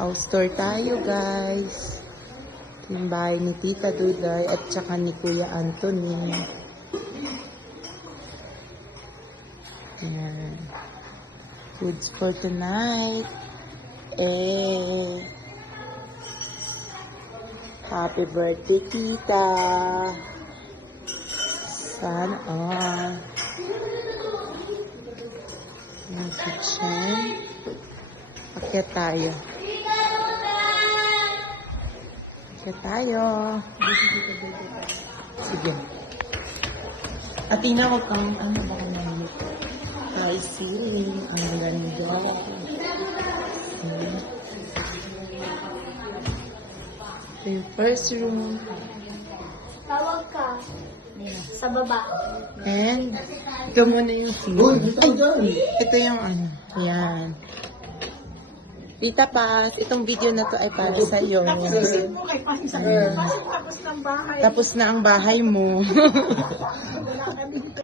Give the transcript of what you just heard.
House tour tayo, guys. Yung bahay ni Tita Duday at saka ni Kuya Anthony. Ayan. Foods for tonight. Happy birthday, Tita. Sana all. Yung kitchen. Akyat tayo. Akyat tayo. Sige. At ina, huwag kang ano ba naman ito? High ceiling. Ang ganda. Ito yung first room. Tawag ka. Sa baba. And, ito muna yung ito yung ano. Ayan. Tita Paz, itong video na to ay para sa iyo. Tapos na ang bahay mo.